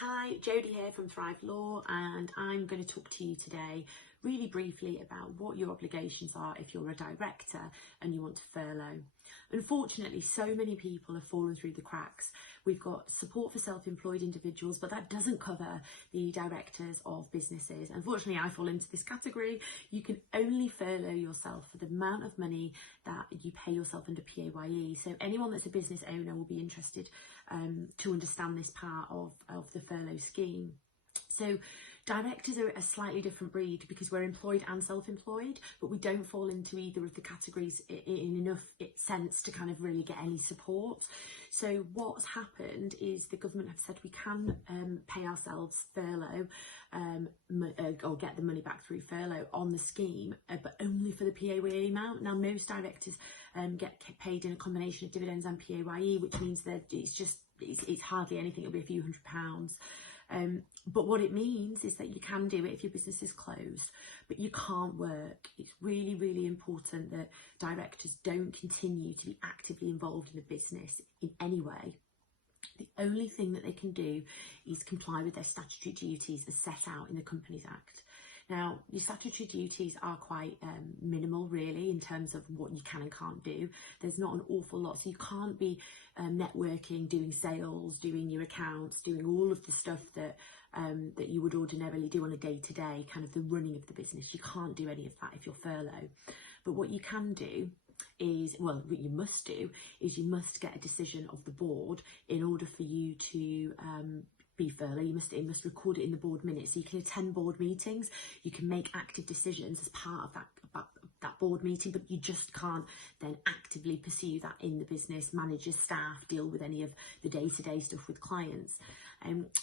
Hi, Jodie here from Furlough, and I'm going to talk to you today really briefly about what your obligations are if you're a director and you want to furlough. Unfortunately, so many people have fallen through the cracks. We've got support for self-employed individuals, but that doesn't cover the directors of businesses. Unfortunately, I fall into this category. You can only furlough yourself for the amount of money that you pay yourself under PAYE. So anyone that's a business owner will be interested to understand this part of the furlough scheme. So directors are a slightly different breed because we're employed and self-employed, but we don't fall into either of the categories in enough sense to kind of really get any support. So what's happened is the government have said we can pay ourselves furlough or get the money back through furlough on the scheme, but only for the PAYE amount. Now most directors get paid in a combination of dividends and PAYE, which means that it's hardly anything. It'll be a few £100s. But what it means is that you can do it if your business is closed, but you can't work. It's really, really important that directors don't continue to be actively involved in the business in any way. The only thing that they can do is comply with their statutory duties as set out in the Companies Act. Now, your statutory duties are quite minimal, really, in terms of what you can and can't do. There's not an awful lot, so you can't be networking, doing sales, doing your accounts, doing all of the stuff that that you would ordinarily do on a day-to-day, kind of the running of the business. You can't do any of that if you're furlough. But what you can do is, well, what you must do is you must get a decision of the board in order for you to be furlough. It must record it in the board minutes, so you can attend board meetings, you can make active decisions as part of that board meeting, but you just can't then actively pursue that in the business, manage your staff, deal with any of the day-to-day stuff with clients.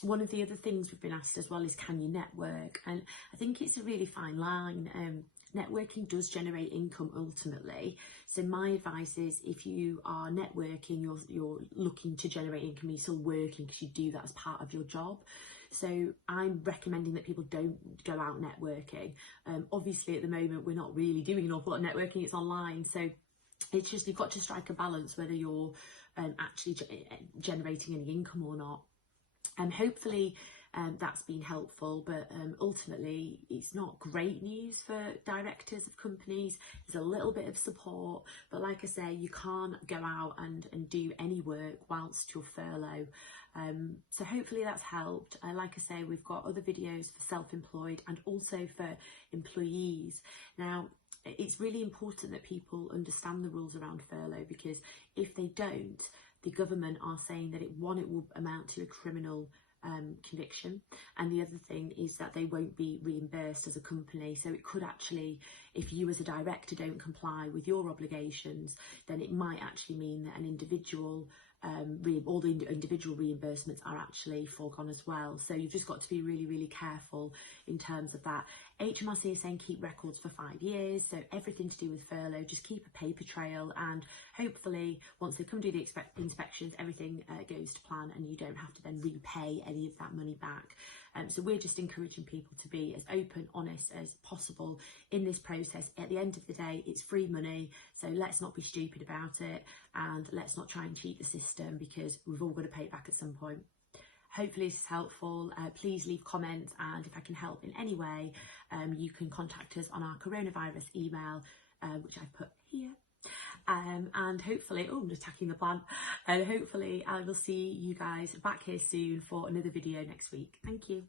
One of the other things we've been asked as well is, can you network? And I think it's a really fine line. Networking does generate income ultimately. So my advice is, if you are networking, you're looking to generate income, you're still working because you do that as part of your job. So I'm recommending that people don't go out networking. Obviously at the moment we're not really doing an awful lot of networking, it's online. So it's just, you've got to strike a balance whether you're actually generating any income or not. And hopefully that's been helpful, but ultimately it's not great news for directors of companies. There's a little bit of support, but like I say, you can't go out and do any work whilst you're furlough. So hopefully that's helped. Like I say, we've got other videos for self-employed and also for employees. Now, it's really important that people understand the rules around furlough, because if they don't, the government are saying that it will amount to a criminal conviction, and the other thing is that they won't be reimbursed as a company. So it could actually, if you as a director don't comply with your obligations, then it might actually mean that an individual all the individual reimbursements are actually foregone as well. So you've just got to be really, really careful in terms of that. HMRC is saying keep records for 5 years, so everything to do with furlough, just keep a paper trail, and hopefully once they come do the inspections, everything goes to plan and you don't have to then repay any of that money back. So we're just encouraging people to be as open, honest as possible in this process. At the end of the day, it's free money, so let's not be stupid about it, and let's not try and cheat the system, because we've all got to pay it back at some point. Hopefully this is helpful. Please leave comments, and if I can help in any way, you can contact us on our coronavirus email, which I've put here. And hopefully, I'm just tacking the plan, and hopefully I will see you guys back here soon for another video next week. Thank you.